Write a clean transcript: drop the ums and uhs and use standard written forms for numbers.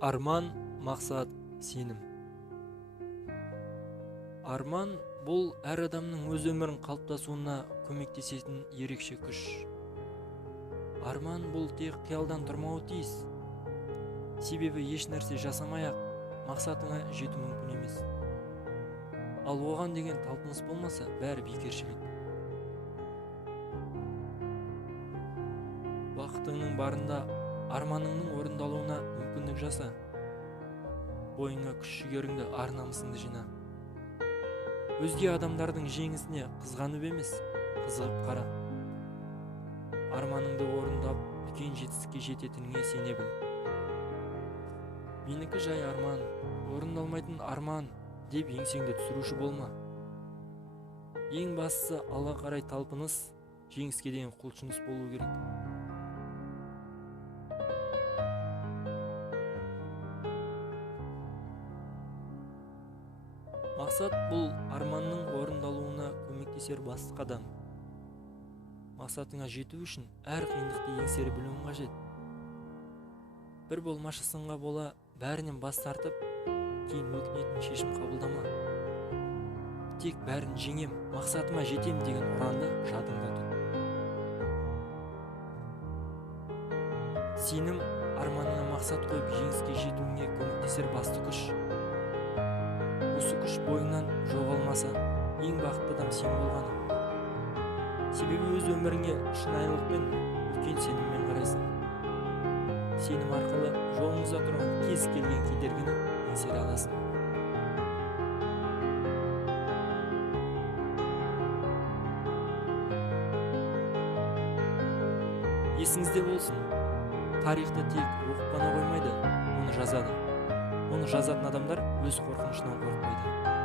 Арман, мақсат, сенім. Арман бұл әр адамның өз өмірін қалыптасуына көмектесетін ерекше күш. Арман бұл тек қиялдан тұрмауы тиіс. Себебі еш нәрсе жасамай-ақ мақсатыңа жету мүмкін емес. Ал оған деген талпыныс болмаса, бәрі бекершілік. Уақытыңның барында арманыңның орындалуына мүмкіндік жаса. Бойыңа күш-жігеріңді, ар-намысыңды жина. Өзге адамдардың жеңісіне қызғанып емес, қызығып қара. Арманыңды орындап, үлкен жетістікке жететініңе сене біл. Менікі жай арман, орындалмайтын арман деп еңсеңді түсіруші болма. Ең бастысы алға қарай талпыныс, жеңіске деген құлшыныс болу керек. Мақсат бұл арманның орындалуына көмектесер басты қадам. Мақсатыңа жету үшін әр қиындықты еңсеріп білуің қажет. Бір болмашы сынға бола бәрінен бас тартып, кейін өкінетін шешім қабылдама. Тек бәрін жеңем, мақсатыма жетем деген ұранды жадыңда тұт. Сенім арманыңа мақсат қойып жеңіске жетуіңе көмектесер басты күш. Осы күш бойыңнан жоғалмаса, ең бақытты адам сен болғаның. Себебі өз өміріңе шынайылықпен, үлкен сеніммен қарайсың. Сенім арқылы жолыңызда тұрған кез келген кедергіні еңсере аласың. Есіңізде болсын, тарихты тек оқып қана қоймайды, оны жазады. Оны жазатын адамдар өз қорқынышынан қорықпайды.